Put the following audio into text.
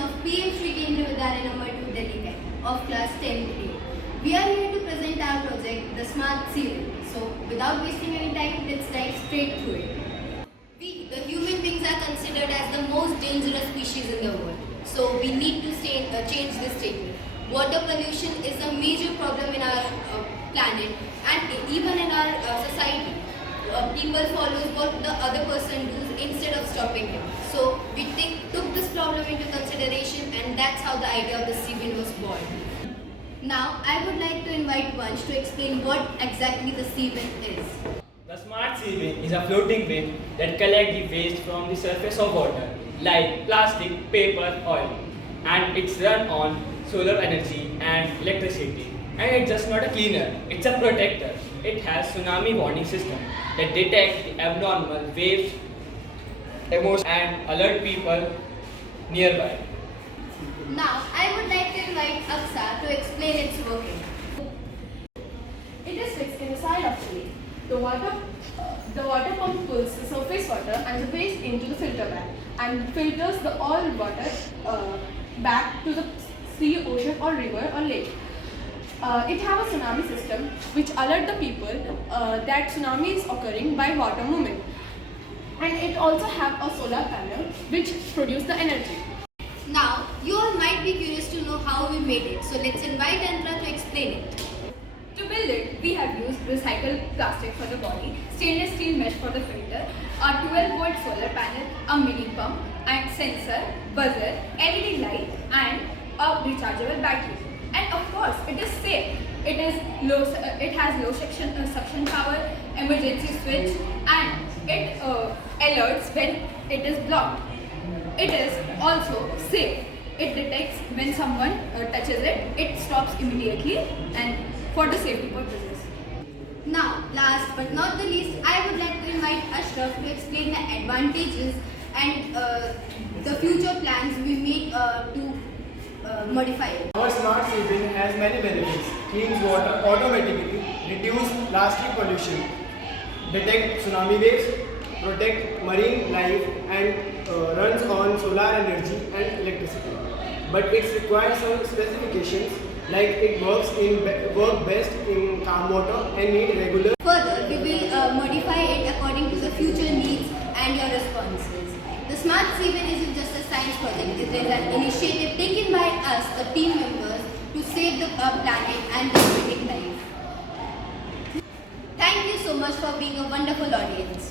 of PM Shri Kendra Vidyalaya number 2 Delhi of class 10A. We are here to present our project, the Smart Civil. So, without wasting any time, let's dive straight through it. We, the human beings, are considered as the most dangerous species in the world. So, we need to change this statement. Water pollution is a major problem in our planet and even in our society. People follow what the other person does instead of stopping him. So we took this problem into consideration, and that's how the idea of the sea was born. Now I would like to invite Vansh to explain what exactly the sea is. The smart sea bin is a floating bin that collects the waste from the surface of water, like plastic, paper, oil, and it's run on solar energy and electricity. And it's just not a cleaner, it's a protector. It has tsunami warning system that detects the abnormal waves, emotions, and alert people nearby. Now I would like to invite Aksa to explain its working. It is fixed in the side of the lake. The water pump pulls the surface water and the waste into the filter bag and filters the all water back to the sea, ocean or river or lake. It has a tsunami system which alert the people that tsunami is occurring by water movement. And it also have a solar panel which produce the energy. Now you all might be curious to know how we made it. So let's invite Andra to explain it. To build it, we have used recycled plastic for the body, stainless steel mesh for the filter, a 12-volt solar panel, a mini pump, and sensor, buzzer, LED light, and a rechargeable battery. And of course, it is safe. It has low suction power, emergency switch, and it alerts when it is blocked. It is also safe. It detects when someone touches it. It stops immediately and for the safety purposes. Now, last but not the least, I would like to invite Ashraf to explain the advantages and the future plans we make to modify it. Our smart sea bin has many benefits. Cleans water automatically, reduce plastic pollution, detect tsunami waves, protect marine life, and runs on solar energy and electricity. But it requires some specifications, like it work best in calm water and need regular. Further, we will modify it according to the future needs and your responses. The Smart Seaven isn't just a science project, it is an initiative taken by us, the team members, to save the planet and the living life. Thank you so much for being a wonderful audience.